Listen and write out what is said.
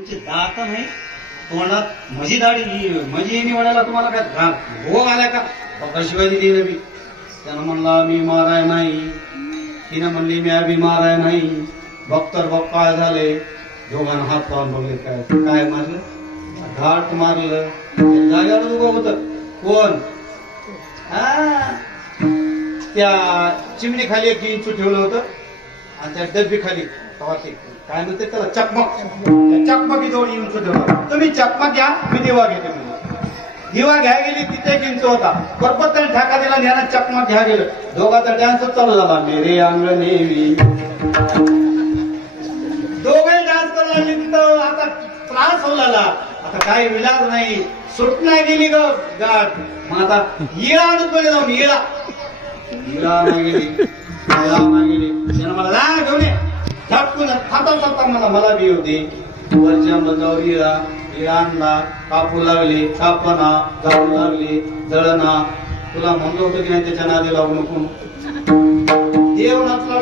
तुमचे दात नाही तोंडात माझी दाढी माझी येणी म्हणायला तुम्हाला काय भोग आल्या का शिवाय दिली नवी त्यानं म्हणला मी माराय नाही तिनं म्हणली मी बी माराय नाही बघतर बघ काय झाले दोघांना हात लावून बघले काय काय मारलं घाट मारलं जागेवर उभं होत कोण त्या चिमणी खाली एक इंच ठेवलं होतं आणि त्या डब्बी खाली काय म्हणते त्याला चकमक चकमकी जवळ येऊन ठेवला तुम्ही चकमक घ्या मी दिवा घेते म्हणजे दिवा घ्या गेली तिथे एक इंच होता बरोबर त्याने ठाका दिला न्याना चकमक घ्या गेलं दोघांचा डान्सच चालू झाला मेरे अंगणे दोघे डान्स करायला लागले तिथं आता त्रास होऊ लागला आता काही विलाज नाही सुट नाही गेली ग गाठ मग आता येळा आणत मध्ये जाऊन येळा नाही गेली त्यानं मला जा घेऊन ये झटकून थांबता मला बी होते वरच्या मजावर येळा आणला कापू लागले कापना जाळू लागले जळना तुला म्हणलं होतं की नाही त्याच्या नादी लागू नको देव नाचला